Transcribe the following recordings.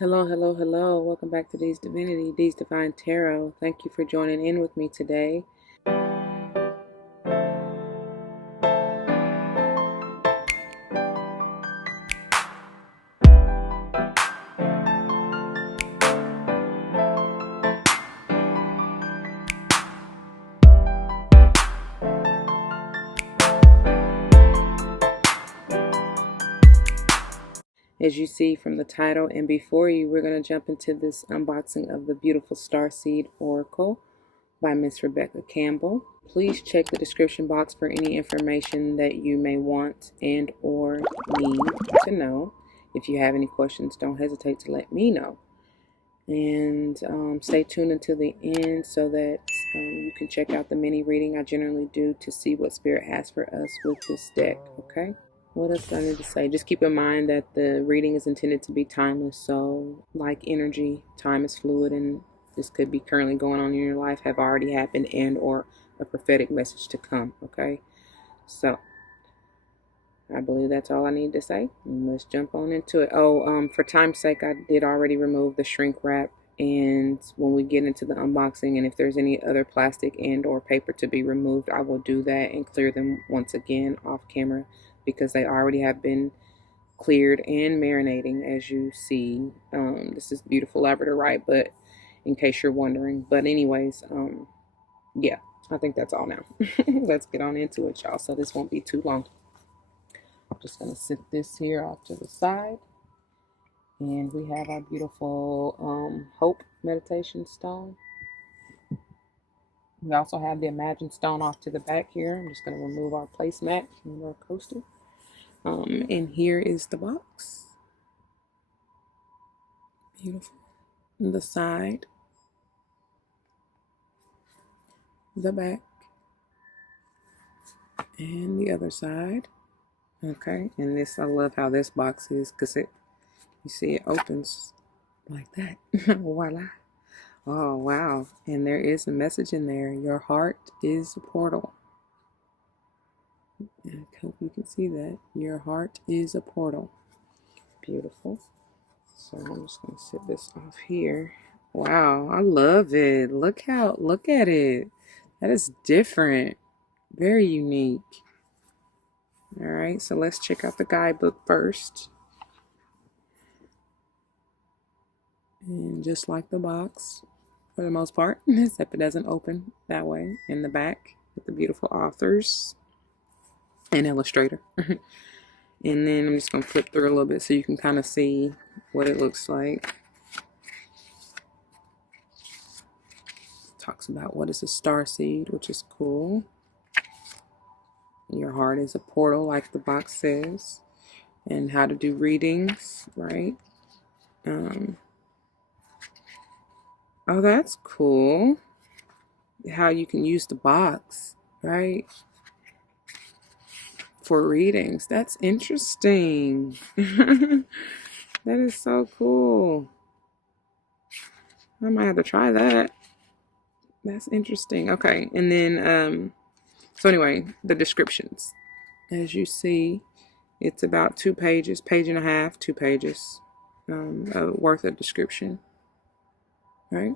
Hello, hello, hello. Welcome back to D's Divinity, D's Divine Tarot. Thank you for joining in with me today. As you see from the title and before you, we're going to jump into this unboxing of the beautiful Starseed Oracle by Miss Rebecca Campbell. Please check the description box for any information that you may want and or need to know. If you have any questions, don't hesitate to let me know. And stay tuned until the end so that you can check out the mini reading I generally do to see what Spirit has for us with this deck, okay? What else do I need to say? Just keep in mind that the reading is intended to be timeless, so like energy, time is fluid, and this could be currently going on in your life, have already happened, and or a prophetic message to come, okay? So I believe that's all I need to say. Let's jump on into it. For time's sake, I did already remove the shrink wrap. And when we get into the unboxing, and if there's any other plastic and or paper to be removed, I will do that and clear them once again off camera because they already have been cleared and marinating, as you see. This is beautiful labradorite, but in case you're wondering. But anyways, yeah, I think that's all now. Let's get on into it, y'all. So this won't be too long. I'm just going to sit this here off to the side. And we have our beautiful Hope meditation stone. We also have the Imagine stone off to the back here. I'm just going to remove our placemat from our coaster. And here is the box. Beautiful. The side. The back. And the other side. Okay. And this, I love how this box is because you see it opens like that. Voila. Oh, wow. And there is a message in there. Your heart is a portal. I hope you can see that. Your heart is a portal. Beautiful. So I'm just going to sit this off here. Wow, I love it. Look at it. That is different. Very unique. All right, so let's check out the guidebook first. And just like the box, for the most part, except it doesn't open that way in the back with the beautiful authors and illustrator. And then I'm just going to flip through a little bit so you can kind of see what it looks like. Talks about what is a starseed, which is cool. Your heart is a portal, like the box says. And how to do readings, right? Oh, that's cool. How you can use the box, right? For readings. That's interesting. That is so cool. I might have to try that. That's interesting. Okay, and then so anyway, the descriptions. As you see, it's about 2 pages, page and a half, 2 pages worth of description. Right?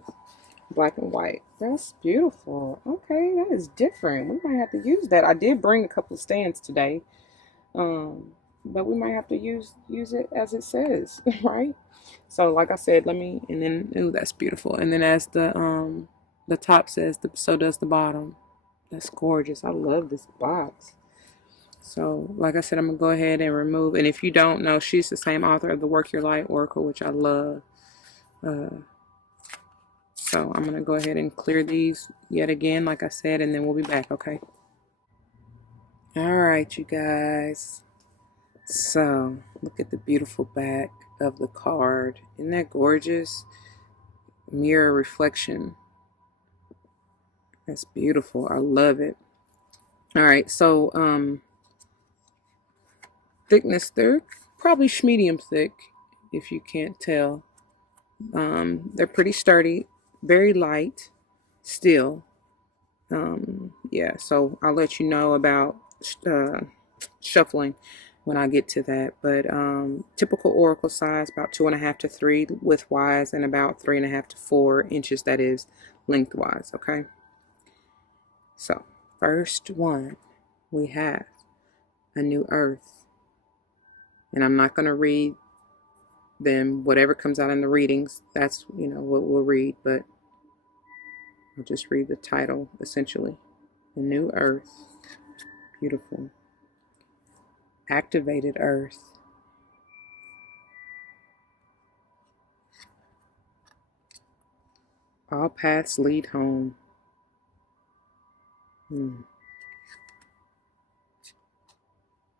Black and white. That's beautiful. Okay, that is different. We might have to use that. I did bring a couple of stands today. But we might have to use it as it says, right? So like I said, and then, ooh, that's beautiful. And then as the top says, so does the bottom. That's gorgeous. I love this box. So like I said, I'm gonna go ahead and remove, and if you don't know, she's the same author of the Work Your Light Oracle, which I love. So I'm gonna go ahead and clear these yet again, like I said, and then we'll be back, okay? All right, you guys. So, look at the beautiful back of the card. Isn't that gorgeous? Mirror reflection. That's beautiful. I love it. All right, so thickness, they're probably medium thick if you can't tell. They're pretty sturdy, very light still. Yeah, so I'll let you know about shuffling when I get to that. But typical oracle size, about 2.5 to 3 widthwise, and about 3.5 to 4 inches, that is, lengthwise. Okay. So first one, we have a new earth. And I'm not going to read them. Whatever comes out in the readings, that's, what we'll read. But I'll just read the title, essentially. A new earth. Beautiful. Activated earth. All paths lead home.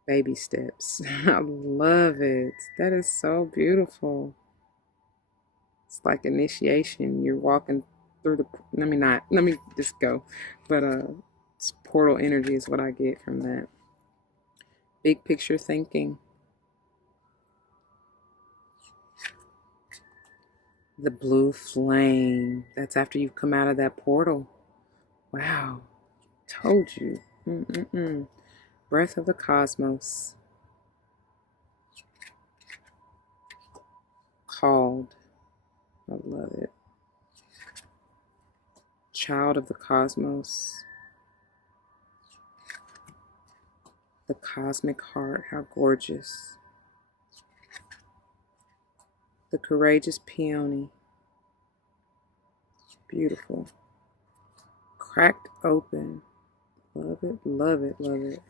Baby steps. I love it. That is so beautiful. It's like initiation. You're walking through the, let me just go. But it's portal energy is what I get from that. Big picture thinking. The blue flame. That's after you've come out of that portal. Wow. Told you. Breath of the cosmos. Called. I love it. Child of the cosmos. The cosmic heart. How gorgeous. The courageous peony. Beautiful. Cracked open. Love it, love it, love it.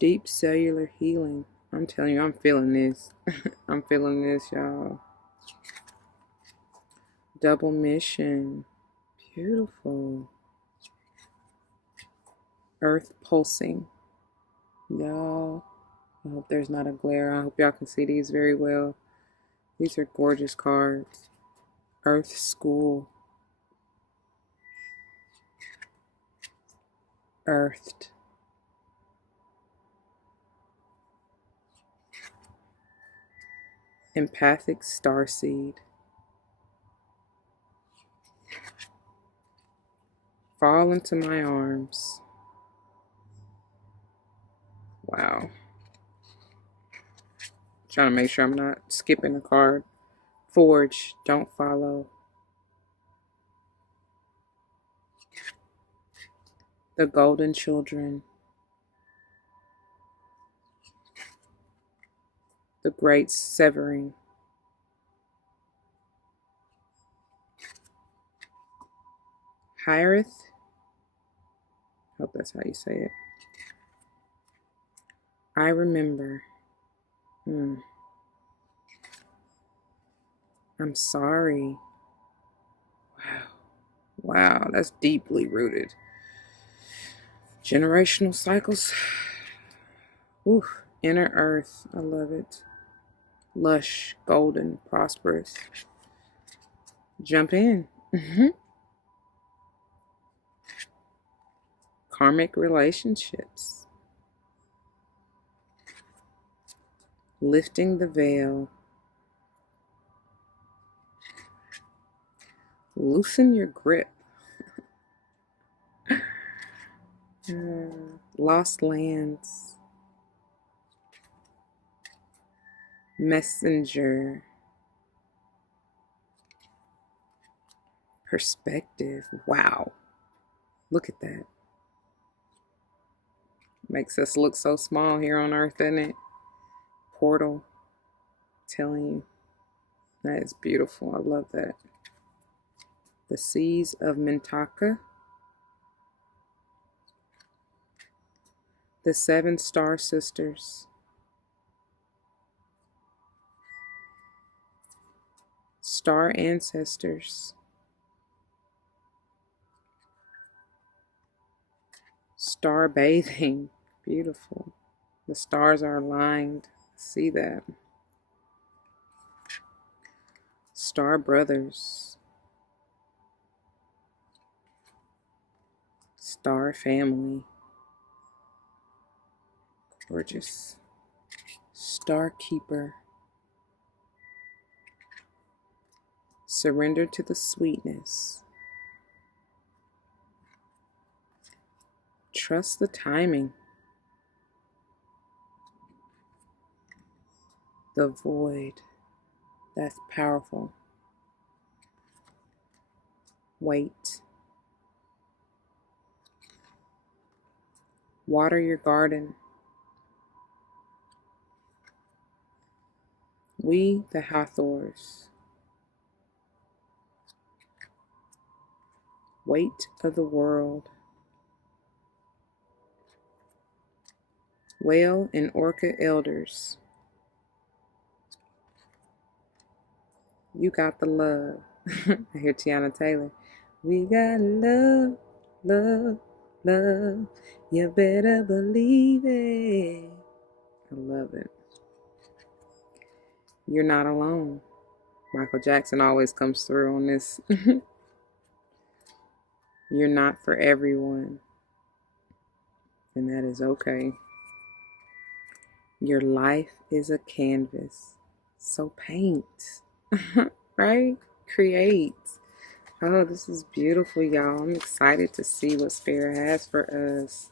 Deep cellular healing. I'm telling you, I'm feeling this. I'm feeling this, y'all. Double mission. Beautiful. Earth pulsing. Y'all, I hope there's not a glare. I hope y'all can see these very well. These are gorgeous cards. Earth school. Earthed. Empathic starseed. Fall into my arms. Wow. Trying to make sure I'm not skipping a card. Forge, don't follow. The golden children. The great severing. Hyreth. Hope that's how you say it. I remember. I'm sorry. Wow. Wow, that's deeply rooted. Generational cycles. Ooh, inner earth. I love it. Lush, golden, prosperous. Jump in. Karmic relationships. Lifting the veil. Loosen your grip. Lost lands. Messenger. Perspective. Wow. Look at that. Makes us look so small here on Earth, doesn't it? Portal. Telling you. That is beautiful. I love that. The Seas of Mintaka. The Seven Star Sisters. Star Ancestors. Star bathing. Beautiful. The stars are aligned. See that. Star brothers. Star family. Gorgeous. Star keeper. Surrender to the sweetness. Trust the timing. the void. That's powerful. Wait. Water your garden. We, the Hathors. Weight of the world. Whale and orca elders. You got the love. I hear Tiana Taylor. We got love, love, love. You better believe it. I love it. You're not alone. Michael Jackson always comes through on this. You're not for everyone. And that is okay. Your life is a canvas. So paint. Right? Create. Oh, this is beautiful, y'all. I'm excited to see what Spirit has for us.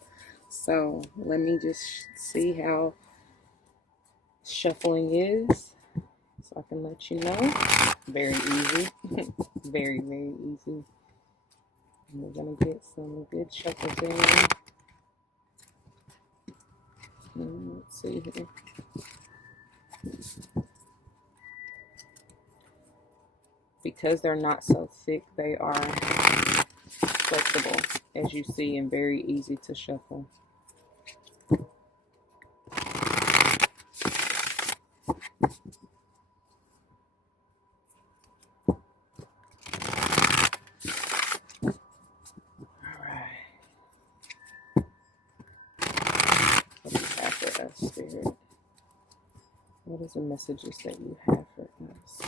So let me just see how shuffling is so I can let you know. Very easy. Very, very easy. And we're going to get some good shuffles in. Let's see here. Because they're not so thick, they are flexible, as you see, and very easy to shuffle. Spirit? What is the messages that you have for us?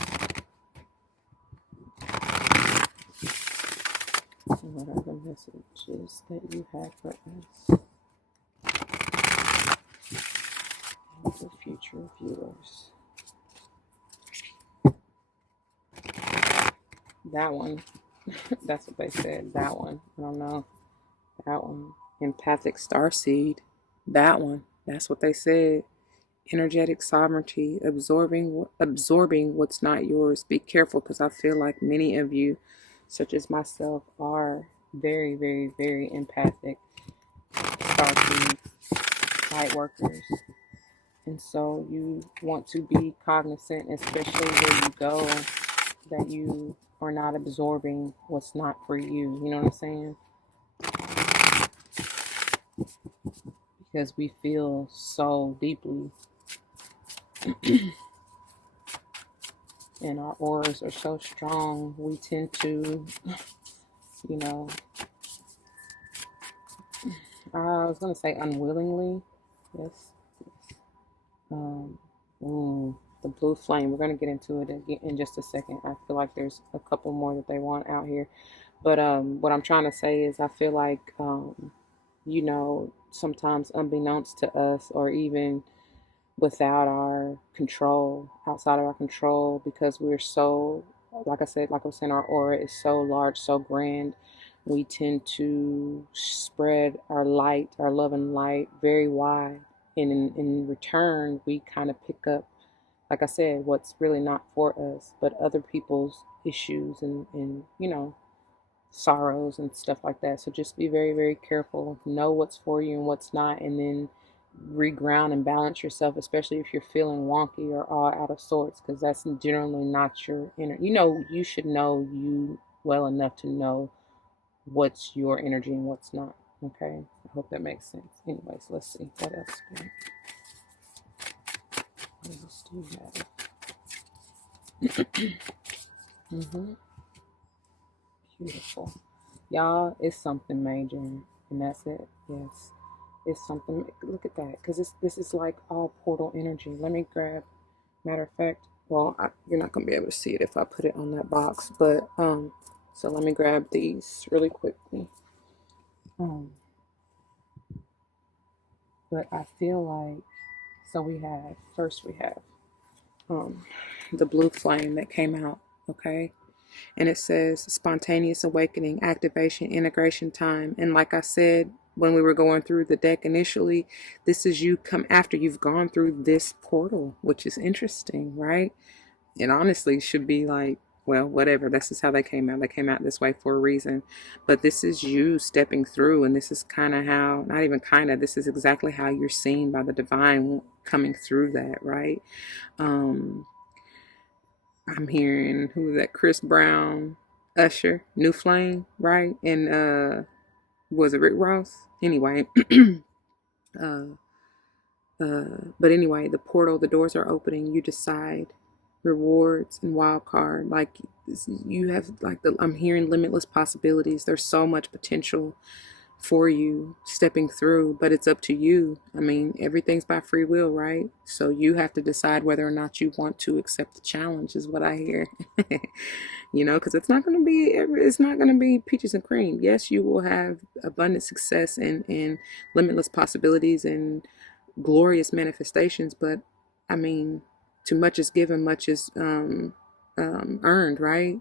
What are the messages that you have for us? And for future viewers. That one. That's what they said. That one. I don't know. That one. Empathic starseed. That one. That's what they said. Energetic sovereignty, absorbing what's not yours. Be careful, because I feel like many of you, such as myself, are very, very, very empathic starseeds, light workers. And so you want to be cognizant, especially where you go, that you are not absorbing what's not for you. You know what I'm saying? Because we feel so deeply. And our auras are so strong, we tend to, you know, I was going to say unwillingly. Yes. The blue flame. We're going to get into it in just a second. I feel like there's a couple more that they want out here. But what I'm trying to say is I feel like, you know, sometimes unbeknownst to us, or even without our control, outside of our control, because we're so, like I said, like I was saying, our aura is so large, so grand. We tend to spread our light, our love and light, very wide. And in return, we kind of pick up, like I said, what's really not for us, but other people's issues and you know, sorrows and stuff like that. So just be very, very careful. Know what's for you and what's not, and then reground and balance yourself, especially if you're feeling wonky or all out of sorts, because that's generally not your inner. You know, you should know you well enough to know what's your energy and what's not. Okay, I hope that makes sense. Anyways, let's see what else. What else do you have? Beautiful, y'all. It's something major, and that's it. Yes, it's something. Look at that, because this is like all portal energy. Let me grab. Matter of fact, well, you're not gonna be able to see it if I put it on that box, but so let me grab these really quickly. But I feel like, so we have the blue flame that came out, okay? And it says spontaneous awakening, activation, integration time. And like I said, when we were going through the deck initially. This is you come after you've gone through this portal, which is interesting, right? It honestly should be like, well, whatever. This is how they came out. They came out this way for a reason. But this is you stepping through, and this is kind of how, not even kind of, this is exactly how you're seen by the divine coming through that, right? I'm hearing, who was that? Chris Brown, Usher, New Flame, right? And was it Rick Ross? Anyway, uh, but anyway, the portal, the doors are opening. You decide rewards and wild card. Like you have, like I'm hearing limitless possibilities. There's so much potential for you stepping through, but it's up to you. I mean, everything's by free will, right? So you have to decide whether or not you want to accept the challenge, is what I hear. You know, because it's not going to be peaches and cream. Yes, you will have abundant success and limitless possibilities and glorious manifestations, but I mean, too much is given, much is earned, right?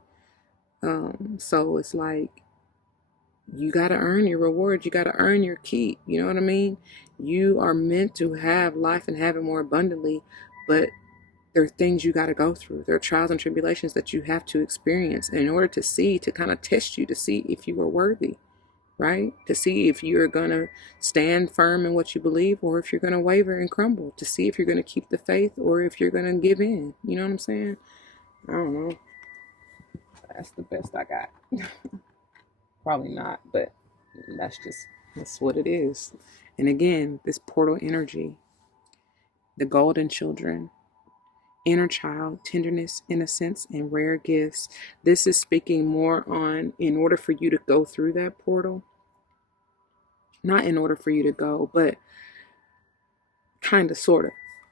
So it's like, you got to earn your reward. You got to earn your keep. You know what I mean? You are meant to have life and have it more abundantly, but there are things you got to go through. There are trials and tribulations that you have to experience in order to kind of test you, to see if you are worthy, right? To see if you're going to stand firm in what you believe, or if you're going to waver and crumble, to see if you're going to keep the faith or if you're going to give in. You know what I'm saying? I don't know. That's the best I got. Probably not, but that's what it is. And again, this portal energy, the golden children, inner child, tenderness, innocence, and rare gifts. This is speaking more on, in order for you to go through that portal, not in order for you to go, but kind of, sort of.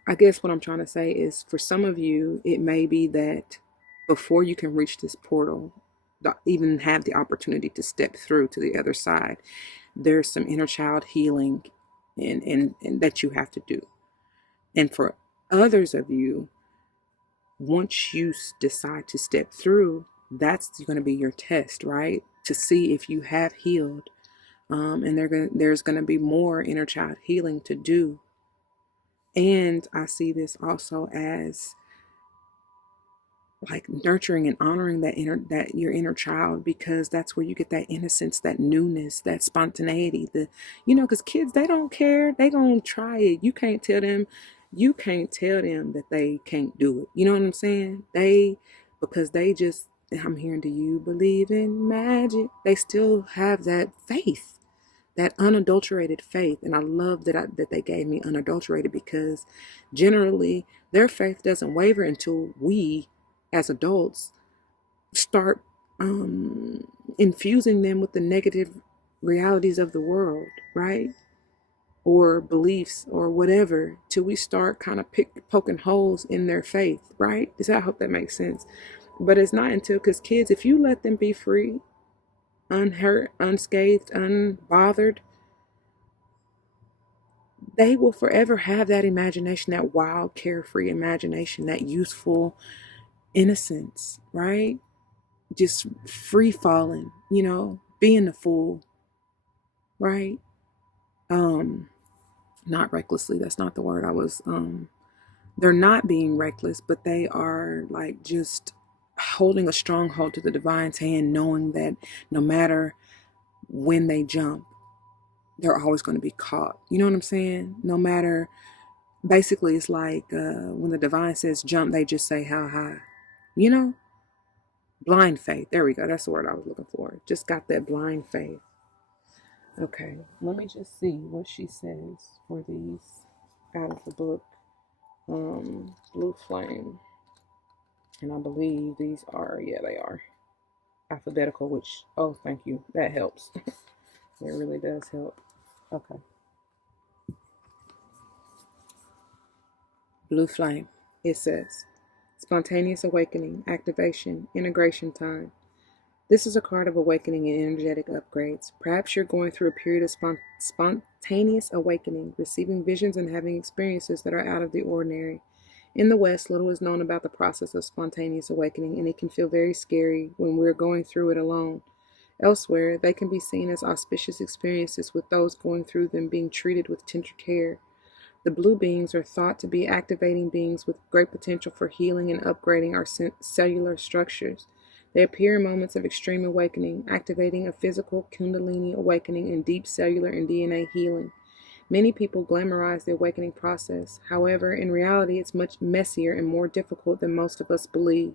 I guess what I'm trying to say is, for some of you, it may be that before you can reach this portal, even have the opportunity to step through to the other side, there's some inner child healing and that you have to do. And for others of you, once you decide to step through, that's going to be your test, right? To see if you have healed. And there's going to be more inner child healing to do. And I see this also as like nurturing and honoring that your inner child, because that's where you get that innocence, that newness, that spontaneity, because kids, they don't care. They gonna try it. You can't tell them that they can't do it. You know what I'm saying? Because they just, I'm hearing, do you believe in magic? They still have that faith, that unadulterated faith. And I love that they gave me unadulterated, because generally their faith doesn't waver until we as adults start infusing them with the negative realities of the world, right? Or beliefs or whatever, till we start kind of poking holes in their faith, right? I hope that makes sense. But it's not until, because kids, if you let them be free, unhurt, unscathed, unbothered, they will forever have that imagination, that wild, carefree imagination, that youthful innocence, right? Just free falling, being a fool, right? Not recklessly, that's not the word I was, they're not being reckless, but they are like just holding a stronghold to the divine's hand, knowing that no matter when they jump, they're always going to be caught. You know what I'm saying? No matter, basically it's like when the divine says jump, they just say how high, you know? Blind faith. There we go. That's the word I was looking for. Just got that blind faith. Okay. Let me just see what she says for these out of the book. Blue Flame. And I believe these are, yeah, they are alphabetical, which, oh, thank you. That helps. It really does help. Okay. Blue Flame. It says, spontaneous awakening, activation, integration time. This is a card of awakening and energetic upgrades. Perhaps you're going through a period of spontaneous awakening, receiving visions and having experiences that are out of the ordinary. In the West, little is known about the process of spontaneous awakening, and it can feel very scary when we're going through it alone. Elsewhere, they can be seen as auspicious experiences, with those going through them being treated with tender care. The blue beings are thought to be activating beings with great potential for healing and upgrading our cellular structures. They appear in moments of extreme awakening, activating a physical Kundalini awakening and deep cellular and DNA healing. Many people glamorize the awakening process. However, in reality, it's much messier and more difficult than most of us believe.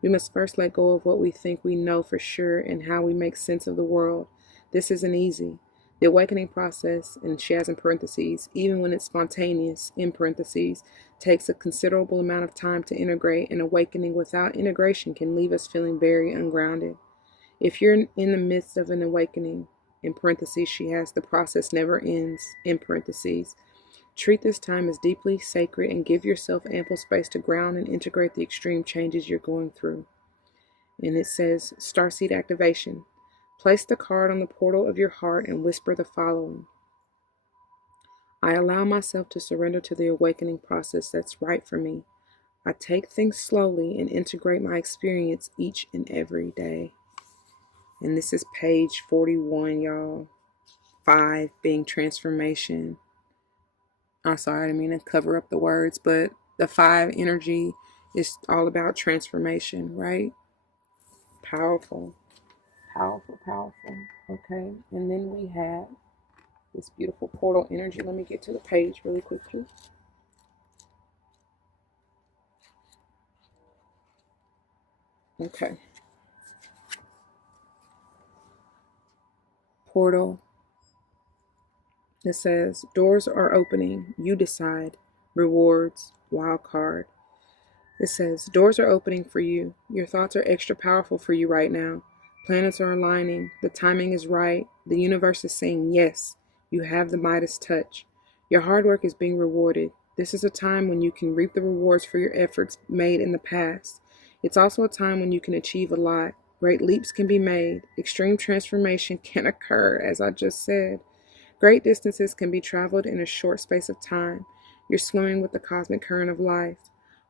We must first let go of what we think we know for sure and how we make sense of the world. This isn't easy. The awakening process, and she has in parentheses, even when it's spontaneous, in parentheses, takes a considerable amount of time to integrate, and awakening without integration can leave us feeling very ungrounded. If you're in the midst of an awakening, in parentheses, she has the process never ends, in parentheses. Treat this time as deeply sacred and give yourself ample space to ground and integrate the extreme changes you're going through. And it says, Starseed activation. Place the card on the portal of your heart and whisper the following. I allow myself to surrender to the awakening process that's right for me. I take things slowly and integrate my experience each and every day. And this is page 41, y'all. 5 being transformation. I'm sorry, I didn't mean to cover up the words, but the 5 energy is all about transformation, right? Powerful, powerful, powerful. Okay, and then we have this beautiful portal energy. Let me get to the page really quickly. Okay. Portal. It says, doors are opening. You decide. Rewards. Wild card. It says, doors are opening for you. Your thoughts are extra powerful for you right now. Planets are aligning. The timing is right. The universe is saying yes. You have the Midas touch. Your hard work is being rewarded. This is a time when you can reap the rewards for your efforts made in the past. It's also a time when you can achieve a lot. Great leaps can be made. Extreme transformation can occur, as I just said. Great distances can be traveled in a short space of time. You're swimming with the cosmic current of life.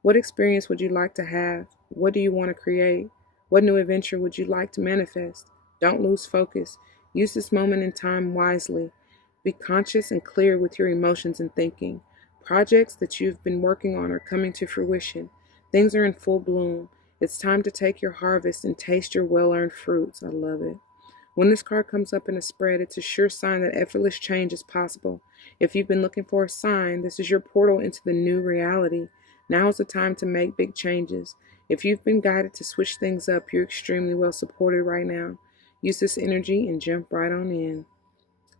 What experience would you like to have? What do you want to create? What new adventure would you like to manifest? Don't lose focus. Use this moment in time wisely. Be conscious and clear with your emotions and thinking. Projects that you've been working on are coming to fruition. Things are in full bloom. It's time to take your harvest and taste your well-earned fruits. I love it. When this card comes up in a spread, it's a sure sign that effortless change is possible. If you've been looking for a sign, this is your portal into the new reality. Now is the time to make big changes. If you've been guided to switch things up, you're extremely well supported right now. Use this energy and jump right on in.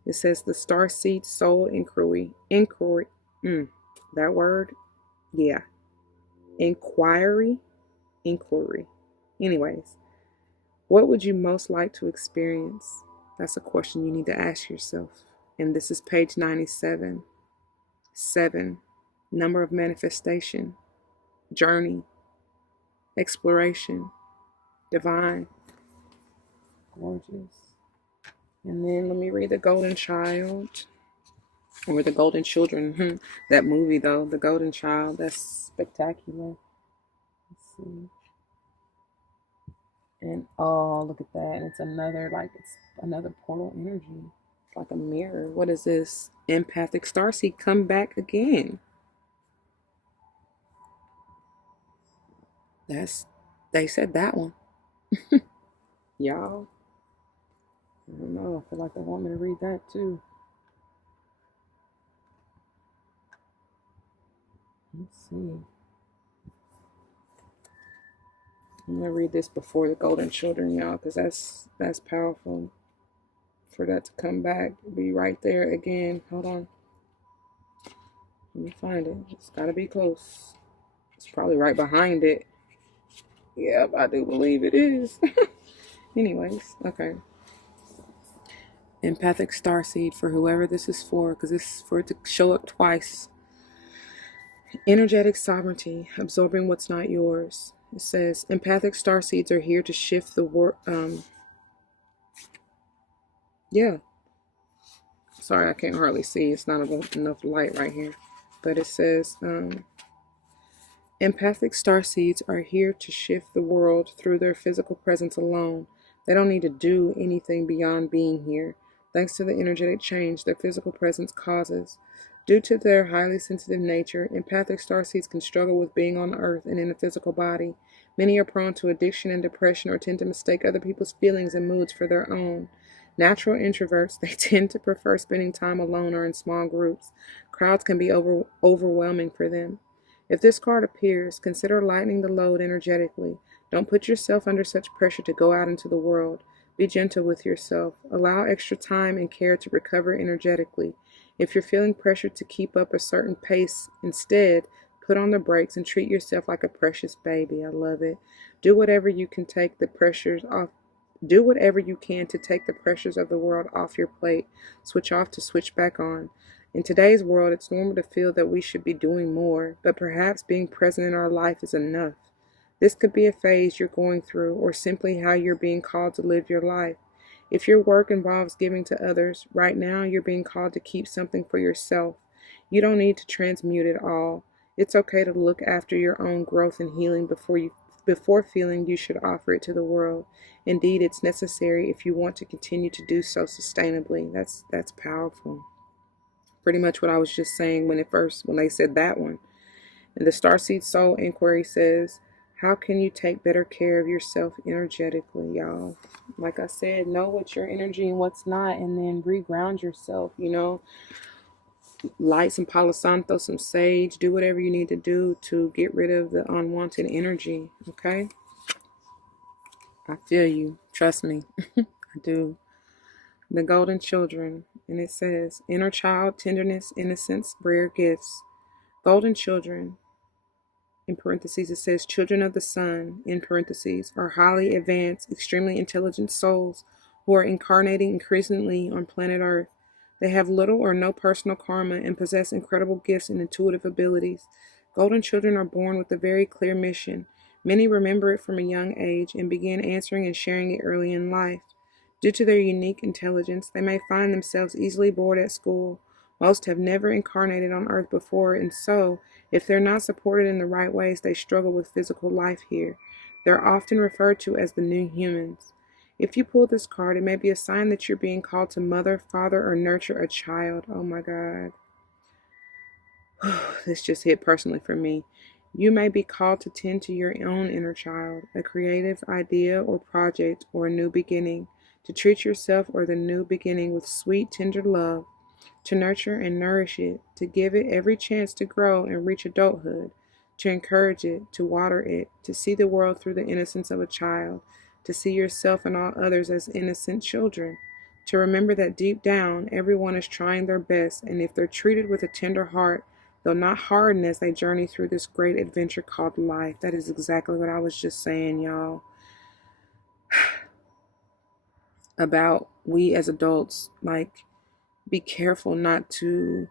It says the Starseed Soul Inquiry. That word? Yeah. Inquiry. Anyways. What would you most like to experience? That's a question you need to ask yourself. And this is page 97. 7. Number of manifestation. Journey. Exploration. Divine. Gorgeous. And then let me read The Golden Child. Or The Golden Children. That movie, though. The Golden Child. That's spectacular. Let's see. And oh, look at that. And it's another portal energy. It's like a mirror. What is this? Empathic Starseed, come back again. They said that one. Y'all. I don't know. I feel like they want me to read that too. Let's see. I'm gonna read this before The Golden Children, y'all, because that's powerful. For that to come back, be right there again. Hold on. Let me find it. It's gotta be close. It's probably right behind it. Yep, I do believe it is. Anyways, okay. Empathic Starseed, for whoever this is for, because this is for it to show up twice. Energetic sovereignty, absorbing what's not yours. It says, empathic starseeds are here to shift the world. Yeah. Sorry, I can't hardly see. It's not enough light right here. But it says, empathic starseeds are here to shift the world through their physical presence alone. They don't need to do anything beyond being here, thanks to the energetic change their physical presence causes. Due to their highly sensitive nature, empathic starseeds can struggle with being on Earth and in a physical body. Many are prone to addiction and depression or tend to mistake other people's feelings and moods for their own. Natural introverts, they tend to prefer spending time alone or in small groups. Crowds can be overwhelming for them. If this card appears, consider lightening the load energetically. Don't put yourself under such pressure to go out into the world. Be gentle with yourself. Allow extra time and care to recover energetically. If you're feeling pressured to keep up a certain pace, instead, put on the brakes and treat yourself like a precious baby. I love it. Do whatever you can take the pressures off. Do whatever you can to take the pressures of the world off your plate. Switch off to switch back on. In today's world, it's normal to feel that we should be doing more, but perhaps being present in our life is enough. This could be a phase you're going through, or simply how you're being called to live your life. If your work involves giving to others, right now you're being called to keep something for yourself. You don't need to transmute it all. It's okay to look after your own growth and healing before feeling you should offer it to the world. Indeed, it's necessary if you want to continue to do so sustainably. That's powerful. Pretty much what I was just saying when they said that one. And the Starseed Soul Inquiry says, how can you take better care of yourself energetically, y'all? Like I said, know what's your energy and what's not, and then reground yourself, light some Palo Santo, some sage, do whatever you need to do to get rid of the unwanted energy, okay? I feel you. Trust me. I do. The Golden Children, and it says, inner child, tenderness, innocence, rare gifts. Golden children, in parentheses it says, children of the sun, in parentheses, are highly advanced, extremely intelligent souls who are incarnating increasingly on planet Earth. They have little or no personal karma and possess incredible gifts and intuitive abilities. Golden children are born with a very clear mission. Many remember it from a young age and begin answering and sharing it early in life. Due to their unique intelligence, they may find themselves easily bored at school. Most have never incarnated on Earth before, and so, if they're not supported in the right ways, they struggle with physical life here. They're often referred to as the new humans. If you pull this card, it may be a sign that you're being called to mother, father, or nurture a child. Oh my God. This just hit personally for me. You may be called to tend to your own inner child, a creative idea or project, or a new beginning, to treat yourself or the new beginning with sweet, tender love, to nurture and nourish it, to give it every chance to grow and reach adulthood, to encourage it, to water it, to see the world through the innocence of a child, to see yourself and all others as innocent children, to remember that deep down everyone is trying their best, and if they're treated with a tender heart, they'll not harden as they journey through this great adventure called life. That is exactly what I was just saying, y'all. About we as adults, like, be careful not to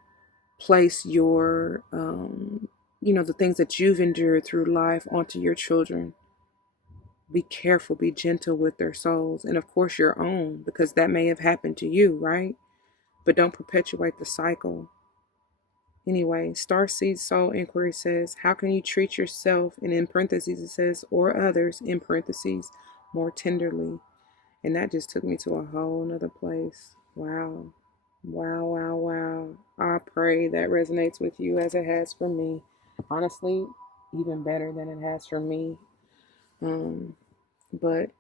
place your, the things that you've endured through life onto your children. Be careful, be gentle with their souls, and of course your own, because that may have happened to you, right? But don't perpetuate the cycle. Anyway, Starseed Soul Inquiry says, how can you treat yourself, and in parentheses it says, or others, in parentheses, more tenderly? And that just took me to a whole nother place. Wow. Wow, wow, wow. I pray that resonates with you as it has for me. Honestly, even better than it has for me. But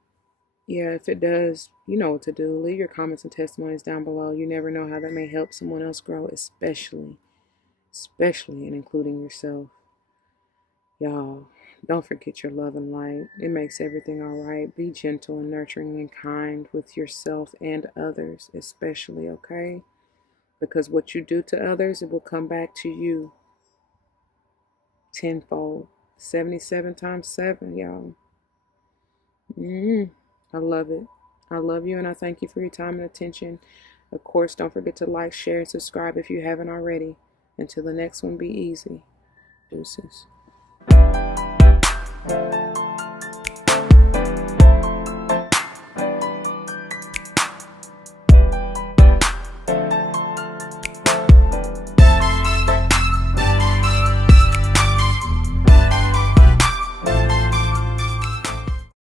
yeah, if it does, you know what to do. Leave your comments and testimonies down below. You never know how that may help someone else grow, especially and including yourself. Y'all, don't forget your love and light. It makes everything all right. Be gentle and nurturing and kind with yourself and others, especially, okay? Because what you do to others, it will come back to you tenfold. 77 times 7, y'all. I love it. I love you, and I thank you for your time and attention. Of course, don't forget to like, share, and subscribe if you haven't already. Until the next one, be easy. Deuces.